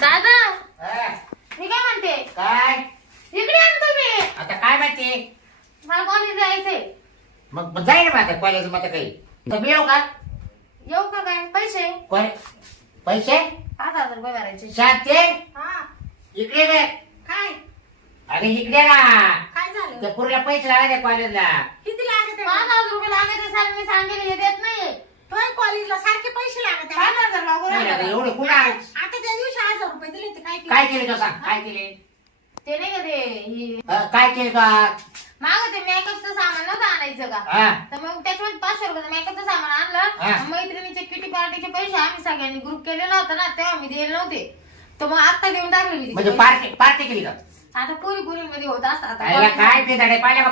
दादा हा, मी काय म्हणते काय इकडे या ना तुम्ही. आता काय माहिती मला कॉलेज जायचंय. मग जाईल ना आता कॉलेज मध्ये काही तर मी येऊ का येऊ का काय पैसे पैसे 5,000 रुपये भरायचे. शांती हा इकडे रे काय अरे इकडे ना काय झालं? त्या पुरीला पैसे लागायचे कॉलेजला किती लागत 5,000 रुपये लागायचे सर. मी सांगेल हे देत नाही. तो कॉलेजला सारखे पैसे लागत आहे. 5,000 लागू नाही, आता राहिले. एवढे कुठं आहे? आता त्या दिवशी 1,000 रुपये दिले ते काय केलं? काय केले तो सांग काय केले ते नाही का ते ही- काय केले का मागं ते मेकअपचं सामान नव्हतं आणायचं का? हा तर मग त्याच्यामध्ये 500 रुपयाचं मेकअपचं सामान हा. आणलं. मैत्रिणीचे किटी पार्टीचे पैसे आम्ही सगळ्यांनी ग्रुप केलेला होता ना, तेव्हा मी दिले नव्हते. तर मग आता देऊन टाकले मी म्हणजे तिचे पार्टी पार्टी केली का पैसे. आता पुरी मध्ये होत असतात. याला काय ते धडे पाहिलं का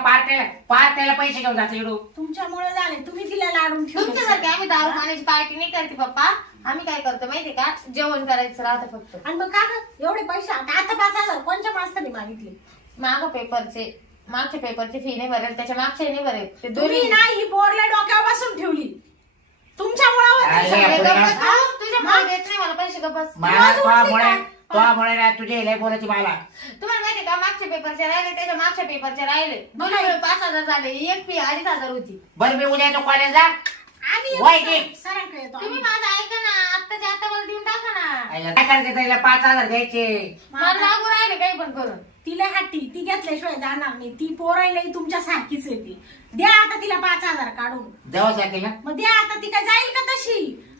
पार्ट्याला पैसे घेऊन जाते इकडून तुमच्यामुळे झाले. तुम्ही तिला लाडून ठेवले. तुमच्यासारखे आम्ही दारू पाण्याची पार्टी नाही करते पप्पा. आम्ही काय करतो माहितीये का, जेवण करायचं राहतं फक्त. आणि मग का गं? एवढे पैसे आता 5,000 कोणत्या मास्तरांनी मागितले? मागं पेपरचे मागच्या पेपरची फी नाही भरेल, त्याच्या मागच्या नाही भरेल. ते तुम्ही दोन्ही ना ही बोरला डोक्यावर बसून ठेवली. तुमच्यामुळे होतं अरे, सगळं. आपण- गप्पच खाऊ, तुझ्यामुळे देत नाही मला पैसे गप्पच. मला तोमुळे ना तुझे लय बोलायची मला तुम्हाला माहिती का, मागच्या पेपरचे राहिले, त्याच्या मागच्या पेपरचे राहिले. दोन्ही मिळून 5,000 झाले. एक फी 2,500 होती. बरं मी उद्या येतो कॉलेजला आम्ही वय येतो घे. सरांकडे येतो तुम्ही आम्ही. माझं ऐका ना, आत्ताच्या आता मला देऊन टाका ना. काय करायचं त्याला 5,000 द्यायचे मला लागू राहिले काही पण करून. तिला हाटी ती घेतल्याशिवाय जाणार नाही. ती पोरायलाही तुमच्या सारखीच आहे ती. द्या आता तिला 5,000 काढून. देवा सांगेल ना मग द्या आता ती काय जाईल का तशी?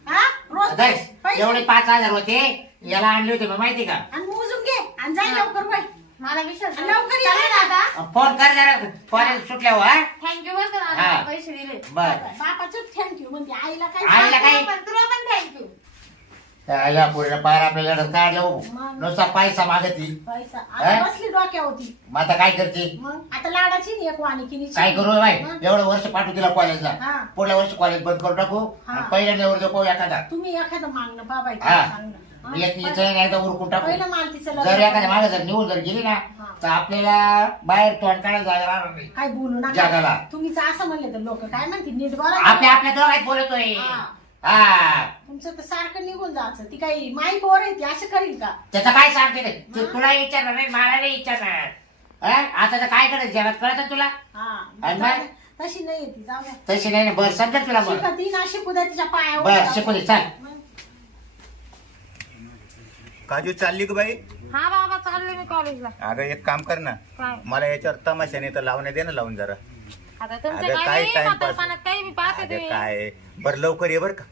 हा रोज दर्श, पैसे एवढे 5,000 होते याला आणले होते मग माहिती का आणि मोजून घे आणि जाईल लवकर बाई. मला विश्वास नाही. लवकर या चालेल ना. दादा. फोन कर जरा कॉलेज सुटल्यावर हा? थँक्यू बरं का हा. दादा, पैसे दिले. बर बापाचं थँक्यू म्हणते आईला काय आईला काय? तुला पण थँक्यू. या पुढे पार आपल्याला काढलं मग. नुसता पैसा मागती पैसा हा? आता बसली डोक्या होती. मग आता काय करते मग आता लाडाची नाही एक वाणिकिनीची. काय करू बाई मग. एवढं वर्ष पाठवू तिला कॉलेजला हा. पुढल्या वर्षी कॉलेज बंद करून टाकू हा. आणि पहिल्या लेवर जाऊ एखादा तुम्ही एखादं मागणं बाबाई हा. सांग ना. हा? एक हिचं एकदा उरकून टाकू पहिलं माल तिचं जर एखाद्या लग्न. मागे जर निवड जर गेली ना हा. तर आपल्याला बाहेर तोंड काढायला जायला राहणार नाही काय बोलू जगाला. नका. तुम्हीच असं म्हणले तर लोक काय म्हणतील नीट बोला. आपल्या दोघात बोलतोय हा. हा तुमचं तर सारखं निघून जायचं. ती काही माई पोर आहे ती असं करील का? त्याचं काय सांगते रे तू हा. तुला विचारणार नाही मला नाही विचारणार हा? आता तर काय करायचं जगात कळत तुला हा आणि जाऊ मग? द्या. तशी नाही ती जाऊ द्या. तशी नाही ना बरं समजेल तुला बरं शिकती ना शिकू द्या तिच्या पायावर. बरं शिकू दे चाल मग. काजू चालली का बाई? हा बाबा चालले मी कॉलेजला. अगं एक काम कर ना काय मला याच्यावर तमाशाने तर लावण्या दे ना लावून जरा. आता तुमचं अगं काय काय नाही, टाइमपास. म्हातारपणात काही मी पाहते अगं तुम्ही. काय बरं लवकर ये बर का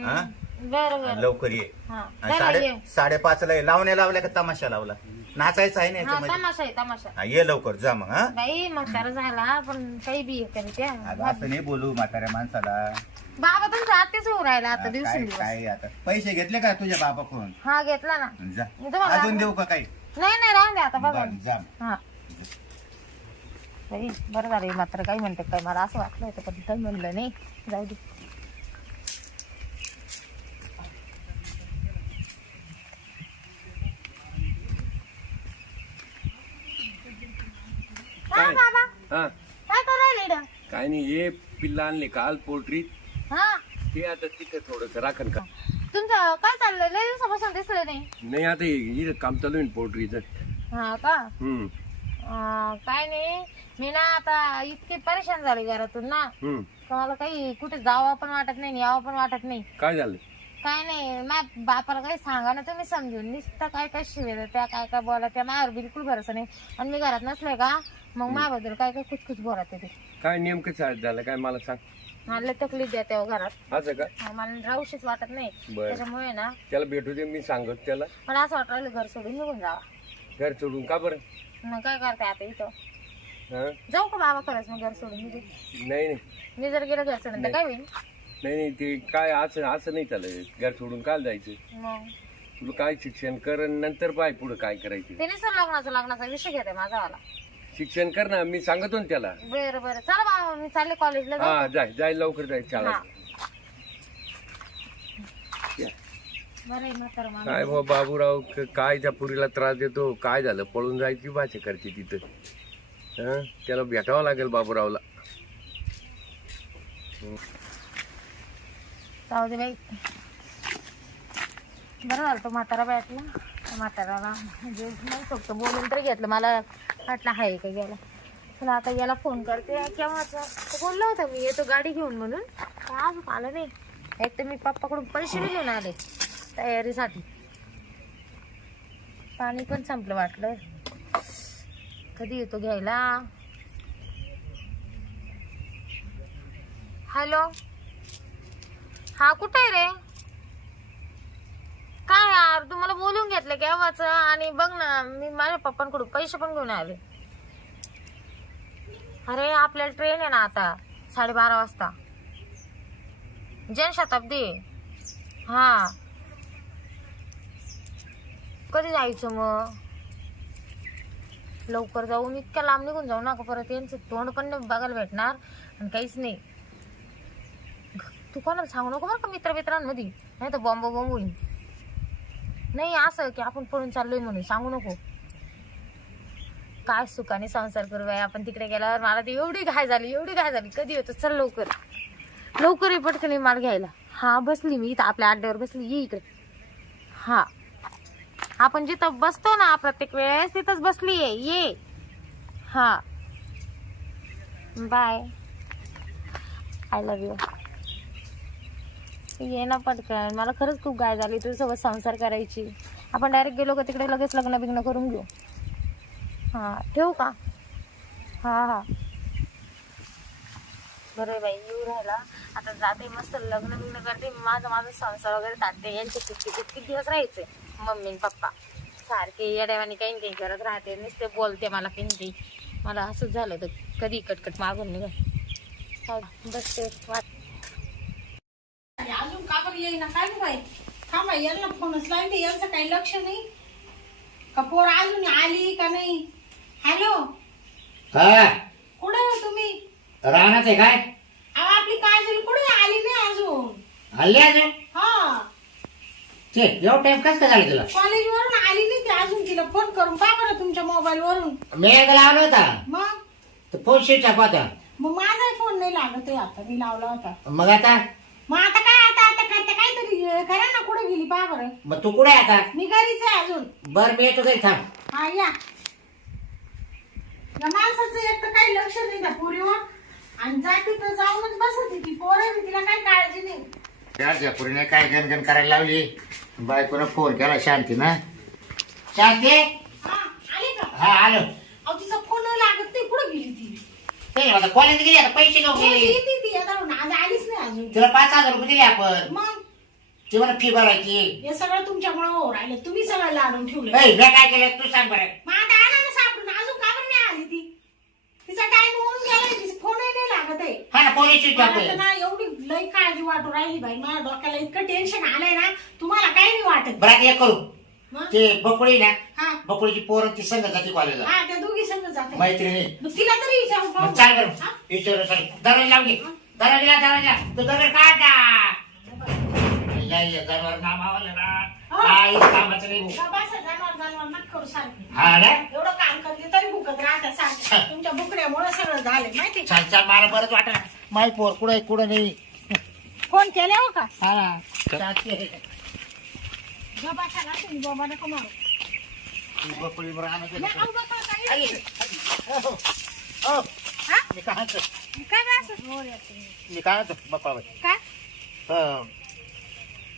हा? बरं बरं. लवकर ये हा आणि चला ये. 5:30ला ये. लावण्या लावल्या का तमाशा लावला नाचायचं आहे ना हा याच्यामध्ये तमाशा आहे तमाशा. हा, ये लवकर जा मग हा बाई म्हातारा झाला पण काही बी करी त्या. अगं असं नाही बोलू म्हाताऱ्या माणसाला. बाबा तुमचा आत्तेच होऊ राहिला आता काय दिवसेंदिवस. काय आता पैसे घेतले का तुझ्या बाबाकडून? हा घेतला ना. जा मी तुम्हाला अजून देऊ का काही? नाही राहून द्या आता बघा. बरं, जा हा बाई बरं झालं मात्र काही म्हणते काय मला असं वाटलं होतं पण काही म्हणलं नाही. जाऊ दे. हा बाबा हा काय करायला इकडं? काय नाही हे पिल्ला आणले काल पोल्ट्री हा ते आता तिथं थोडस राखण का तुमचं काय चाललंय लय दिवसापासून दिसलं नाही. नाही आता इथं काम चालू आहे पोल्ट्रीचं. हा का हम्म काय नाही मी ना आता इतके परेशान झाले घरातून ना हम्म का मला काही कुठे जावं पण वाटत नाही यावं पण वाटत नाही. काय झालं? काय नाही मा बापाला काही सांगा ना तुम्ही समजून नुसतं काय काय शिवेल त्या काय काय बोला त्या माझ्यावर बिलकुल भरोसा नाही. आणि मी घरात नसले का मग माझ्याबद्दल काय काय कुचकुच बोलत ते. काय नेमकं झालं काय मला सांग. मला तकलीफ द्या तेव्हा घरात असं का? मला राहूशीच वाटत नाही. बरं. त्याच्यामुळे ना त्याला भेटू दे मी सांगत त्याला. मला असं वाटलं घर सोडून निघून जावा. घर सोडून का बरं? मग काय करते आता इथं हा जाऊ का बाबा खरंच मग घर सोडून निघू. नाही नाही मी जर गेलं घर सोडून तर काय होईल नाही नाही ते काय असं नाही चालत. घर सोडून काल जायचं? मग तुला काय शिक्षण कर आणि नंतर पाय पुढे काय करायचं. ते नाही सर लग्नाचा विषय घेते माझा वाला. शिक्षण कर ना मी सांगतो ना त्याला. बरं बरं चला बाबा मी चालले कॉलेजला हा जाय लवकर जाय शाळा. हा. बरं आहे म्हातारं माणूस. काय बा बाबूराव काय त्या पुरीला त्रास देतो. काय झालं पळून जायची भाषा करते तिथं. हं? त्याला भेटावं लागेल बाबूरावला. जाऊ दे बाई बरं झालं तो म्हातारा भेटला. म्हाताराला म्हणजे नाही फक्त बोलून तरी घेतलं. मला वाटलं आहे का गेला. पण आता याला फोन करते. केव्हाचा बोलला होता मी येतो गाडी घेऊन म्हणून. आज आलं नाही. एक तर मी पप्पाकडून पैसे घेऊन आले तयारीसाठी. पाणी पण संपलं वाटलं. कधी येतो घ्यायला. हॅलो हा कुठे आहे रे. काय यार तुम्हाला बोलून घेतलं केव्हाच. आणि बघ ना मी माझ्या पप्पांकडून पैसे पण घेऊन आले. अरे आपल्याला ट्रेन आहे ना आता 12:30 वाजता जनशताब्दी. हा कधी जायचं मग. लवकर जाऊन इतक्या लांब निघून जाऊ नका. परत यांचं तोंड पण नाही बघायला भेटणार आणि काहीच नाही. तू कोणाला सांगू नको बरं का मित्रांमध्ये. नाही तर बॉम्ब होईल. नाही असं की आपण पळून चाललोय म्हणून सांगू नको. काय सुखाने संसार करू बाई आपण. तिकडे गेल्यावर मला ती एवढी घाय झाली कधी होतं. चल लवकर ये पटकन ये मला घ्यायला. हा बसली मी इथं आपल्या अड्ड्यावर बसली. ये इकडे. हा आपण जिथं बसतो ना प्रत्येक वेळेस तिथंच बसली आहे. ये. हा बाय. I love you. ये ना पटकन. मला खरंच खूप गाय झाली तुझ्यासोबत संसार करायची. आपण डायरेक्ट गेलो का तिकडे लगेच लग्न बिग्न करून घेऊ. हा ठेवू का. हा बरं बाई येऊ राहिला. आता जाते मस्त लग्न बिग्न करते. माझा संसार वगैरे टाकते. यांचे किती दिवस राहायचे. मम्मी पप्पा सारखे येड्यावानी काही करत राहते. नुसते बोलते मला काही. मला असंच झालं तर कधी कटकट मागून निघा. बसते वाट. अजून का बरं येईना काय बाई. थांबा यांना फोनच लावते. यांचं काही लक्ष नाही का. पोर अजून आली का नाही. हॅलो हा कुठे हो तुम्ही. राहणार आहे काय. अहो आपली काजल कुठे आली नाही अजून. हल्ली अजून हा ते एवढा टाइम कसं काय झालं तुला. कॉलेज वरून आली नाही ती अजून. तिला फोन करून पहा बरं तुमच्या मोबाईल वरून. मी एकदा लावला होता मग तर फोन स्विच ऑफ होता. मग माझा फोन नाही लागत आहे आता. मी लावला होता. मग आता काहीतरी करा ना. कुठे गेली पहा बरं. मग तू कुठे आहे आता. मी घरीच आहे अजून. बर मी येतो घरी थांब. हा या माणसाचं एक तर काही लक्ष नाही त्या पोरीवर. आणि जाती तर जाऊनच बसत ती पोर. तिला काही काळजी नाही. त्या पुरीने काय गणगण करायला लावली. बायकोनं फोन केला शांती ना. शांती हा आली का. हा आलो. अहो तिचा फोन लागत नाही. कुठे गेली ती. कॉलेज गेली आता पैसे घेऊन गेली. येते ती आता. आज आलीच नाही अजून. तिला 5,000 रुपये दिले आपण. मग ती मला फी भरायची. हे सगळं तुमच्यामुळे हो राहिलं. तुम्ही सगळं लाडून ठेवलं. मी काय केलं तू सांग बरं. मग आता आणा ना सापडून. अजून का बरं नाही आली ती. तिचा टाइम होऊन गेलाय. तिचा फोनही नाही लागत आहे. हा ना पोलीस स्विच ऑफ मला तर आहे. ना एवढी लई काळजी वाटू राहिली बाई. माझ्या डोक्याला इतकं टेन्शन आलंय ना. तुम्हाला काही नाही वाटत. बरं आता एक करू. मग? ते बकुळी ना हा बकुळीची पोरं ती संघ जाते कॉलेजला. हा त्या दोघी संग जाते. मैत्रिणी. मग तिला तरी विचारून मग पाहू. चाल बरं हा? विचारू चाल. दरवाजा लावली. दरवाजा तू दरवाजा काढा. जनावर नाम आवडलं ना. काही कामाचं नाही. का बसा, जनावर नका करू सारखी. हा ना एवढं काम करते तरी भुकत राहता सारखं. तुमच्या भुकण्यामुळे सगळं झालं माहिती. चाल मला बरंच वाटलं. माही पोर कुठं नाही. फोन केला हो का. हा ना चालते. बसा ना तुम्ही. बाबा नको मारू. बकुळी बरं आणायचं. नाही, अहो बाबा, काही नाही. हा? मी काय म्हणतो काय बा असं? हो रे, तुम्ही. मी काय म्हणतो बाप्पा काय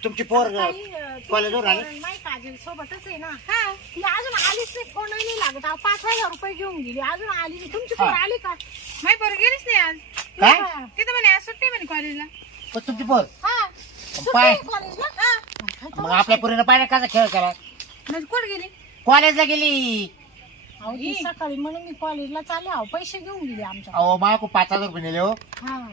तुमची पोर ताई, कॉलेजवर आली. तुम्ही माई काजल सोबतच आहे ना. हा ती अजून आलीच नाही. फोन नाही लागत. 5,000 रुपये घेऊन गेली. अजून आली नाही. तुमची पोर आली का. माही पोरं गेलीच नाही आज. काय तिथं म्हणे आज सुट्टी म्हणे कॉलेजला. पण तुमची पोर हा पाय सुट्टी आहे कॉलेजला. हा मग आपल्या पोरीनं पाहिलं कसा खेळ केला. म्हणजे कुठं गेली. कॉलेजला गेली. अहो ती सकाळी म्हणून मी कॉलेजला चालले. अहो पैसे घेऊन गेले आमच्या. अहो माको 5,000 रुपये नेले हो. हा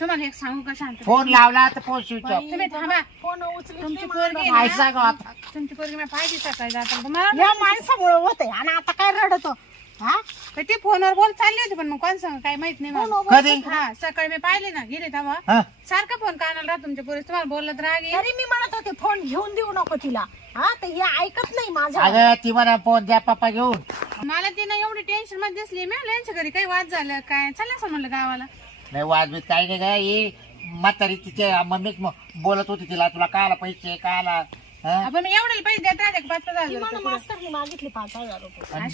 तुम्हाला एक सांगू का शांत. फोन लावला तर फोन स्विच ऑफ. तुम्ही थांबा. फोन उचलत तुमची नाही पोरगी मला. आहे काय ना, सांगा आता. तुमची पोरगी मी पाहिजे सकाळी जाताना. तुम्हाला या माणसामुळे होत आहे. आणि आता काय रडतो. हा ते फोनवर बोल चालली होती पण मग कोण सांग काही माहित नाही मला. कधी हा सकाळी मी पाहिले ना गेले तेव्हा हा सारखा फोन कानाला राहत तुमच्या पोरीस. तुम्हाला बोलत राग येईल. तरी मी म्हणत होते फोन घेऊन देऊ नको तिला. हा तर हे ऐकत नाही माझं. अगं ती म्हणा फोन द्या पप्पा घेऊन. मला तिनं एवढी टेन्शन मध्ये दिसली. मी म्हणलं यांच्या घरी काही वाद झालं काय. चाललं असं म्हणलं गावाला. नाही वाजवीत काही नाही काय. ही म्हातारी तिच्या मम्मीच बोलत होती तिला तुला कायला पैसे कायला हा? आपण मग एवढे पैसे देत राहते का 5,000 ती रुपये मला मास्तरने मागितले 5,000 रुपये. आणि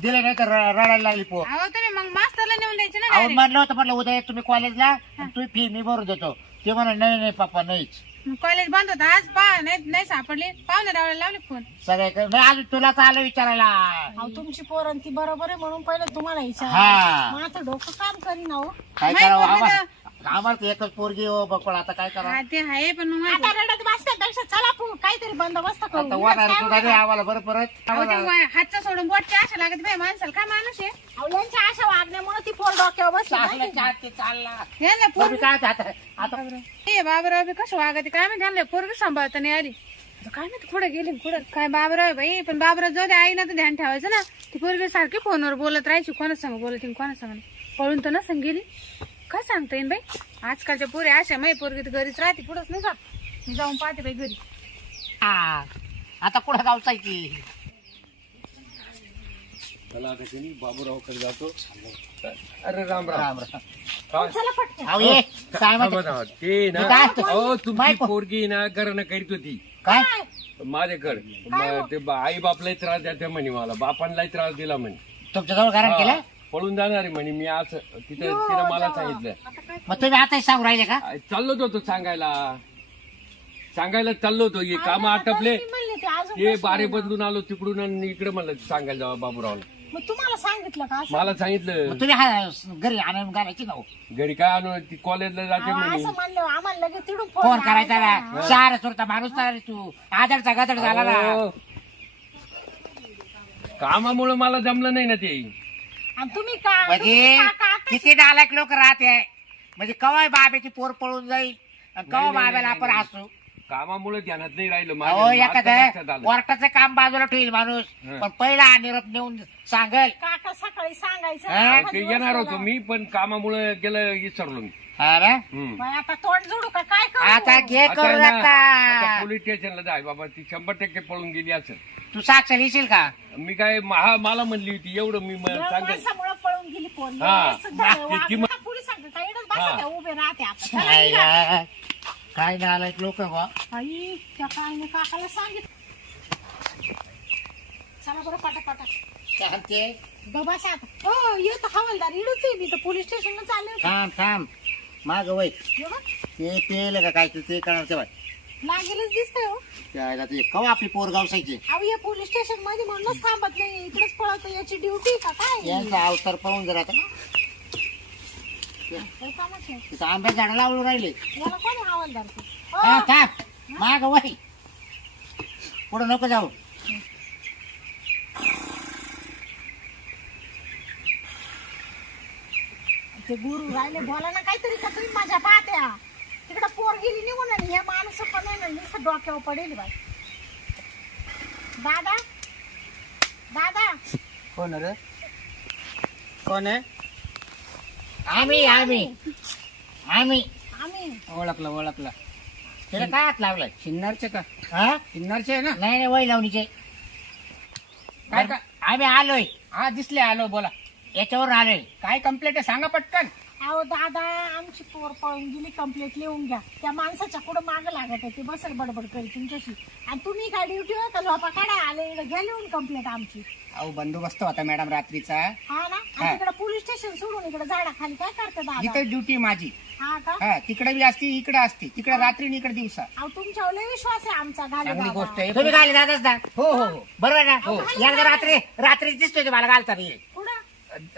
दिले नाही तर रडायला लागली पोर. अहो तुम्ही मग मास्तरला नेऊन द्यायचे ना अहो direct. म्हणलं होतं म्हटलं उद्या ये तुम्ही कॉलेजला तुम्ही फी मी भरून देतो. ते म्हणा नाही नाही पप्पा नाहीच. मग कॉलेज बंद होतं आज नाही सापडले पाहुणे रावळे लावले फोन. सगळे नाही अजून तुला तर आलं विचारायला. अहो तुमची पोरं ती बरोबर आहे म्हणून पहिले तुम्हाला हा. विचार. मग आता डोकं काम करीन अहो. काय नाही करावं बोलले आम्हाला आम्हाला तर एकच पोरगी हो बकळ आता काय करावं. हा ते आहे पण मग आता रडत बसण्यापेक्षा चला काहीतरी बंदोबस्त करू. आता उगाच वाटायला काय सुद्धा नाही म्हणा. आम्हाला बरं परत. अहो, ते हातचा सोडून बोटच्या आशा लागत बाई माणसाला काय माणूस आहे अहो, यांच्या अशा वागण्यामुळे ती पोर डोक्यावर बसली चाललं माहिती का? चालते चालला. यांना तुम्ही पोरगी काय आता आता ए बाबराव बी कसं वागत काय माहिती आणलं पोरगी सांभाळता नाही आली आता काय माहिती कुठे गेली कुठं काय बाबराव बाई पण बाबराव जाऊ दे आईना तर ध्यान ठेवायचं ना ती पोरगी सारखी फोनवर बोलत राहायची कोणा सांग बोलत कोणा सांग पळून तर नसं गेली काय सांगता येईन बाई आजकालच्या पोरी अशा माही पोरगी तर घरीच राहते पुढंच नाही जात मी जाऊन पाहते बाई घरी हा. आता कुठं गावचायची. चला आता की नाही बाबूरावकडे जातो. अरे राम राम राम राम. काय? चला पटकन. अहो ये काय थांबा, म्हणते? थांबा. ते ना मी काय असतो? अहो तुमची माय पो- पोरगी ना करणं करीत होती काय माझ्याकडे ते आई बापलाही त्रास द्या म्हणे मला बापांनाही त्रास दिला म्हणे तुमच्या जवळ घरात केलं. हा, पळून जाणार आहे म्हणे मी आज तिनं मला सांगितलं. मग तुम्ही आता सांगू राहिले का. चाललो होतो सांगायला चाललो होतो हे काम आटपले मी म्हणले ते अजून ते बसले बारे ना. बदलून आलो तिकडून आणि इकडे म्हणलं सांगायला जावा बाबूरावला. मग तुम्हाला सांगितलं का असं? मला सांगितलं मग तुम्ही घरी आणून घालायची ना हो. घरी काय आणू ती कॉलेजला जाते अहो, म्हणे असं म्हणलं आम्हाला लगेच तिडून फोन करायचा लावायचा ना. शहर सुरता माणूस तर तू आदरचा गदड झाला ना. अहो, कामामुळे मला जमलं नाही ना ते. आणि तुम्ही का म्हणजे तुम्ही का- का- किती नालायक लोक राहते. म्हणजे कवाय बाब्याची पोर पळून जाईल आणि कवा नाही, बाब्याला नाही, आपण नाही. हसू. कामामुळे ध्यानात नाही राहिलं अहो माझ्या. आता लक्षात एखादं आलं. कोर्टाचं काम बाजूला ठेवील माणूस हं. पण पहिला निरोप नेऊन सांगल. काका सकाळी सांगायचं हा, आम्हाला ते दिवस येणार गेला. होतो मी पण कामामुळे गेलं विसरलो मी. हा ना? बाई, आता तोंड जोडू का काय करू? आता घे आता करू आहे ना, आता नका. पोलीस स्टेशनला जाय बाबा ती 100% पळून गेली असं. तू साक्ष लिहिशील का. मी काय मला म्हणली होती एवढं मी सांगेल. माणसामुळं पळून गेली पोर. हा. हे सुद्धा ते वागणं. किंमत- आता पोलीस सांगतात, "काय इकडंच बसा हा. त्या, उभे राहते आता." चला, निघा. आईला, काय नालायक लोक बा. आई, त्या काळीने काकाला सांगितलं. चला बरं पाटा शांती बसा आता. हो येतो हवालदार इडूच आहे मी तर पोलीस स्टेशनला चालले होते. थांब थांब माग वय हे बघ, ते पेल का काय ते कळणार तेव्हा लागेलच दिसतंय हो. त्याला ते कवा आपली पोर गावसायची. अहो या पोलीस स्टेशन मध्ये म्हणूनच थांबत नाही इकडेच पळत याची ड्युटी का काय यांचा अवतार पाहून जर आता हे कामाचं आहे. तिथं आंब्या झाडं लावून राहिले. याला कोण आहे हवालदार ते? हा हो. थांब माग वय पुढं नको जाऊ. ते गुरु राहिले बोला ना काहीतरी का तुम्ही माझ्या पाहत्या तिकडे पोर गेली निघून आणि हे माणूस पण आहे ना नुसतं डोक्यावर पडेल बाई. दादा दादा कोण रे कोण आहे आम्ही आम्ही आम्ही आम्ही ओळखलं तिला काय हात लावलाय. शिन्नरचे का हा शिन्नरचे आहे ना नाही नाही वय लावणीचे. काय का आम्ही आलोय हा दिसले आलो बोला याच्यावर आलोय. काय कंप्लेंट आहे सांगा पटकन अहो दादा आमची पोर पळून गेली कंप्लेंट लिहून घ्या त्या माणसाच्या पुढे माग लागत आहे ते बसल बडबड करी तुमच्याशी आणि तुम्ही काय ड्युटी होता झोपा काढा आले इकडे घ्या लिहून कंप्लेंट आमची. अहो बंदोबस्त होता मॅडम रात्रीचा हा ना हा. आणि तिकडे पोलीस स्टेशन सोडून इकडे झाडाखाली काय करते दादा इथे ड्युटी माझी हा का हा तिकडे बी असती इकडे असती तिकडे रात्री आणि इकडे दिवसा अहो तुमच्यावर लय विश्वास आहे आमचा घाले चांगली दादा. गोष्ट आहे तुम्ही घाले दादाच ना. हो हो हो बरोबर ना. हो. एकदा रात्री दिसतोय तुम्हाला घालताना पुढं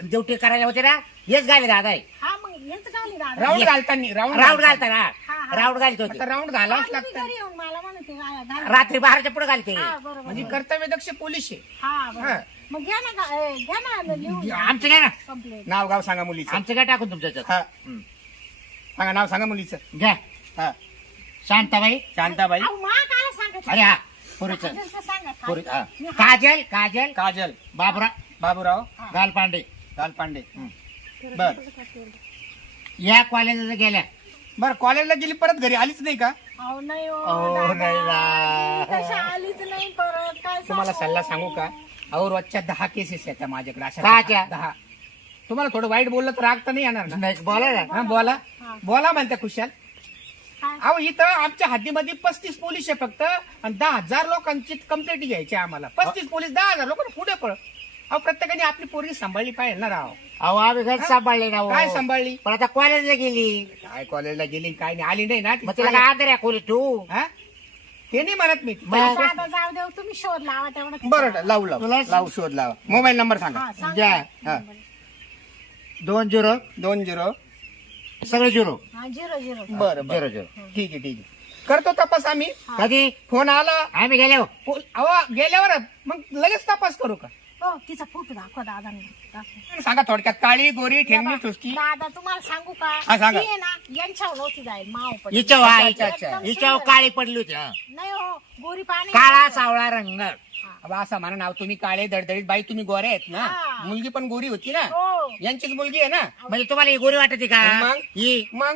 ड्युटी करायला होते ना हेच घाले दादा आहे. हा मग हेच घाली दादा राऊंड घालताना राऊंड घालताना हा, हा. राऊंड घालतो होते. आता राऊंड घालाच हा, तुम्ही लागतं घरी येऊन मला म्हणते रात्री बाहेरच्या पुढे घालते. हा बरोबर म्हणजे कर्तव्य दक्ष पोलीस आहे हा बरोबर हा. मग घ्या ना घ्या ना लिहून आमचं काय ना कंप्लेंट नाव गाव सांगा मुलीचं आमचं काय टाकून तुमच्या ह्याच्यात. हा सांगा नाव सांगा मुलीचं घ्या हा शांताबाई. शांताबाई अहो मा काय सांगत अरे हा पुरीचं काजलचं सांगा पुरी हा. मी काजल काजल काजल बाबरा बाबूराव गालपांडे गालपांडे बर या कॉलेजला गेल्या. बर कॉलेजला गेली परत घरी आलीच नाही का अहो नाही हो अहो, दादा. नाही ना. तुम्ही कशी आलीच नाही परत काय तुम्हाला सल्ला सांगू का अहो रोजच्या 10 केसेस येतात माझ्याकडे अशा काच्या? 10 तुम्हाला थोडं वाईट बोललं तर राग तर नाही येणार ना नाही, बोला ना. हा बोला हा. बोला म्हणते खुशाल काय? अहो इथं आमच्या हद्दीमध्ये 35 पोलीस आहे फक्त आणि 10,000 लोकांची कंप्लेंट घ्यायची आम्हाला. 35 पोलीस 10,000 लोकांना पुढे पळ. अहो प्रत्येकाने आपली पोरगी सांभाळली पाहिजे ना राव. अहो आम्ही घर सांभाळले ना हो. काय सांभाळली? पण आता कॉलेजला गेली, काय कॉलेजला गेली काय नाही आली नाही ना ती. मग तिला काय आदर आहे खोली तू? हा? ते नाही म्हणत मी. दादा जाऊ देऊ, तुम्ही शोध लावा तेवढं. बरं लावू शोध लावा. मोबाईल नंबर सांगा. हा, सांगा. द्या. हा. 20 20 सगळे 0. हा 0 बरं बरं 0. ठीक आहे. करतो तपास आम्ही. कधी फोन आला आम्ही गेलो अहो गेल्यावर मग लगेच तपास करू का? हो तिचा फोटो दाखवा दादा. सांगा थोडक्यात. काळी गोरी ठेंगणी ठुसकी. दादा तुम्हाला सांगू का, हा, सांगा. ती आहे ना यांच्यावर नव्हती जाईल माव पण हिच्यावर एकदम हिच्यावर सुंदर. काळी पडली होती. हा. नाही हो गोरी पाणी काळा सावळा रंग. अहो, असं म्हणा नाव तुम्ही काळे दडदडीत बाई तुम्ही गोरे आहेत ना. हा. मुलगी पण गोरी होती ना. हो यांचीच मुलगी आहे ना. म्हणजे तुम्हाला ही गोरी वाटते का? मग? ही मग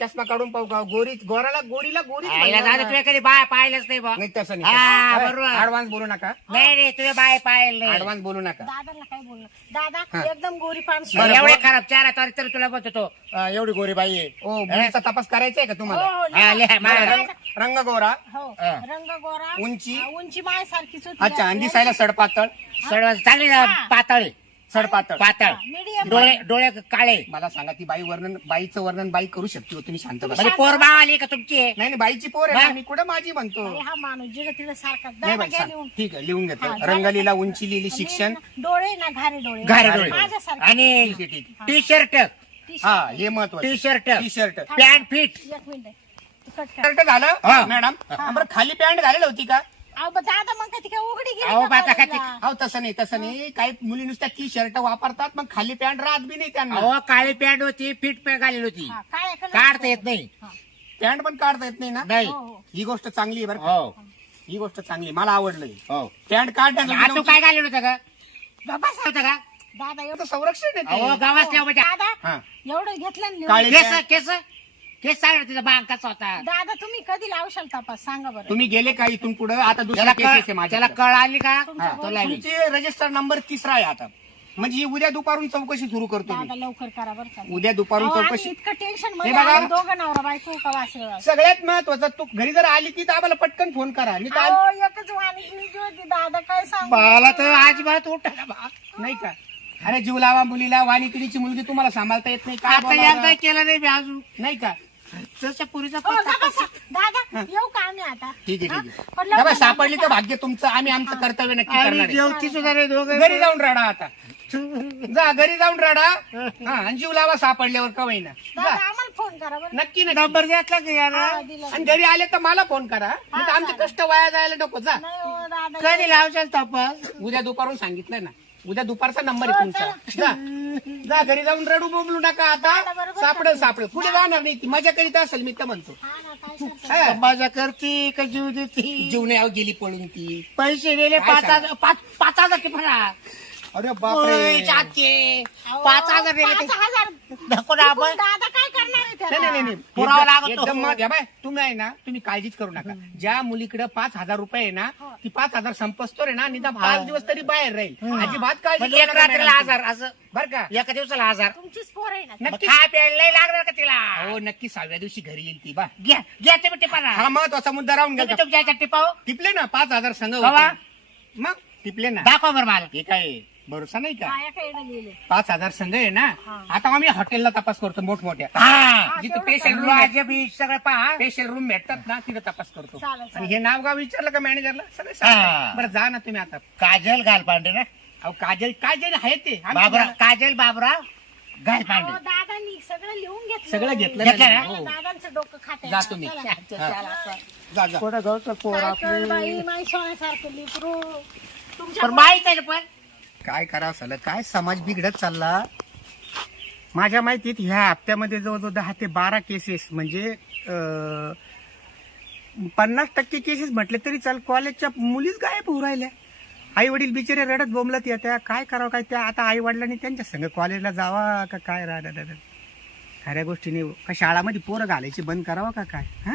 चष्मा काढून पाहू का? गोरीला गोरीच आईला म्हणणार दादा ना. तुला कधी बाय पाहिलंच नाही बा. नाही तसं हा, नाही. बरोबर. ऍडव्हान्स बोलू नका. नाही तुझे बाय पाहिलं नाही. ऍडव्हान्स बोलू नका. दादाला काय बोललं दादा हा. एकदम गोरी पान बरं, एवढे बरं. खराब चार तर तुला बोलतो एवढी गोरी बाई आहे. ओ मुलीचा तपास करायचा आहे का तुम्हाला? हो हा, लिहा, मा- बरं, रंग गोरा. हो हा. रंग गोरा उंची? हा, उंची माय सारखीच होती. अच्छा आणि दिसायला सडपातळ. चांगली पातळी सडपातळ. पातळ मीडियम डोळे काळे. मला सांगा ती बाईचं वर्णन बाई करू शकते हो, तुम्ही शांत बसा. म्हणजे पोरबा आली का तुमची? नाही नाही, बाईची पोर आहे ना. मग? मी कुठं माझी म्हणतो. हा माणूस जिला तिला सारखा नाही दादा बाई घ्या सांग. लिहून. ठीक आहे लिहून घेतो. हा, रंग झालं. लिहिला, उंची लिहिली, शिक्षण. डोळे ना घारे डोळे घारे डोळे. माझ्यासारखे आणि ठीक आहे, ठीक आहे. टी शर्ट हा हे महत्वाचं. T shirt T shirt. Pant fit. एक मिनिट कट कर. शर्ट झालं हा. मॅडम. बरं खाली पॅन्ट घालेली होती का? अहो पण दादा मग काय ती काय उघडी गेली अहो, का बाता काय कॉलेजला? अहो तसं नाही. काही मुली नुसत्या टी शर्ट वापरतात मग खाली पॅन्ट राहत बी नाही त्यांना. अहो काळी पॅन्ट होती फिट पॅन्ट घालेली होती. हा, काळ्या कलर काढता येत नाही. पॅन्ट पण काढता येत नाही ना. नाही. हो, हो. ही गोष्ट चांगली आहे बरं का? हो ही गोष्ट चांगली आहे. मला आवडलं ही. हो पॅन्ट काढण्याचं आता तू काय घालेलं होतं का? बाबा होतं का? दादा एवढं संरक्षण आहे अहो ते. गावातल्या म्हणजे दादा हा. एवढं घेतलं ना काळे लिहून. केस सांग तिचा बांकाचा होता. दादा तुम्ही कधी लावशाल तपास सांगा बरं. तुम्ही गेले का इथून पुढे आता दुसरा त्याला केस आहे त्याला माझ्याकडे. कळ आली का? तुमच्या तो लावी. तुमचे रजिस्टर नंबर 3 आहे आता. म्हणजे ही उद्या दुपारून चौकशी सुरू करतो दादा मी. लवकर करा बरं का. उद्या दुपारून अहो, आम्ही चौकशी. इतकं टेन्शन हे मध्ये बघा. आहे, दोघं नवरा बायको का वासरे सगळ्यात महत्वाचं तू घरी जर आली की तर आम्हाला पटकन फोन करा. मी तर आली- एकच वाणी गिळली होती दादा काय सांगू मला तर अजिबात उठायला बा. नाही का? अरे जीव लावा मुलीला. वाणीकिनीची मुलगी तुम्हाला सांभाळता येत नाही. काय आता बोलावं? एकदा केलं नाही मी अजून. नाही का? तसं पुरीचा हो, पत्ता दादा दादा येऊ का आम्ही आता ठीक आहे हा? ठीक आहे. पण बाबा लवकर सापडली तर भाग्य तुमचं. आम्ही आमचं कर्तव्य नक्की आणि करणार आहे. जेवती सुद्धा नाही दोघं. घरी जाऊन रडा आता. जा घरी जाऊन रडा. हा आणि जीव लावा सापडल्यावर का होईना. दादा जा. आम्हाला फोन करा बरं नक्की नक्की. नंबर घेतला की यार? हा, दिला. आणि घरी आले तर मला फोन करा. नाही तर आमचे कष्ट वाया जायला नको. जा नाही हो दादा कधी लावशाल तपास? उद्या दुपारून सांगितलंय ना. उद्या दुपारचा नंबर आहे तुमचा. जा जा घरी जाऊन रडू बोबलू नका आता. सापड पुढे जाणार नाही ती. मजा करीत असेल मी तर म्हणतो. हा ना काय करतो हा. मजा करती का जीव देती? जीवनावर गेली पळून ती. पैसे दिले काय 5,000 ची फरा. अरे बापरे. 5,000 दिले ते. 5,000 नको ना आपण. दादा काय करणार आहे त्याला? नाही पुरावा लागतो. एकदम या बाय, तुम्ही आहे ना तुम्ही काळजीच करू नका. ज्या मुलीकडे 5,000 रुपये आहे ना ती 5,000 संपस्तोर आहे ना निदान 5 दिवस तरी बाहेर राहील. अजिबात काळजी म्हणजे करू एक नका रात्रीला मॅडम. 1,000 असं बर का? एका दिवसाला 1,000. तुमचीच पोर आहे ना मग नक्की. खाय प्यायला नाही लागणार का तिला? हो नक्की 6व्या दिवशी घरी येईल ती. बा घ्या तुम्ही टिपा. हा महत्वाचा मुद्दा राहून तुम्ही गेला. तुमच्या ह्याच्यात टिपाव. टिपले ना 5,000 संघ कवा? होते. मग टिपले ना. दाखवा बरं मला. हे काय भरोसा नाही का? काय काय लिहिले 5,000 संघ आहे ना. आता आम्ही हॉटेलला तपास करतो मोठमोठ्या. हा जिथे पेशंट राजे बीच सगळं पहा. स्पेशल रूम भेटतात ना तिथे तपास करतो. चालेल, आणि चालेल. हे नाव गाव विचारलं का मॅनेजरला सगळं हा. सांगतात. बरं जा ना तुम्ही आता. काजल घाल पांडे ना. अहो काजल आहे ते. आम्ही बाबराव काजल बाबराव घाल अहो, पांडे. दादांनी सगळं लिहून घेतलं सगळं घेतलं घेतलं ना? हो. दादांचं डोकं खाते जा तुम्ही. जा जा. कोणा गावचं पोर काय आपलं. कर बाई माई सोन्यासारखं लिकरू तुमच्या पण माहित आहे ना पण. काय करावं झालं काय समाज बिघडत चालला. माझ्या माहितीत ह्या हप्त्यामध्ये जवळजवळ 10 ते 12 केसेस म्हणजे 50% केसेस म्हटले तरी चाल कॉलेजच्या मुलीच गायब होऊ राहिल्या. आई वडील बिचारे रडत बोंबलत येत्या. काय करावं काय त्या आता आई वडिलांनी त्यांच्या संग कॉलेजला जावा का काय खऱ्या गोष्टी नाही का शाळामध्ये पोरं घालायची बंद करावं का काय. हा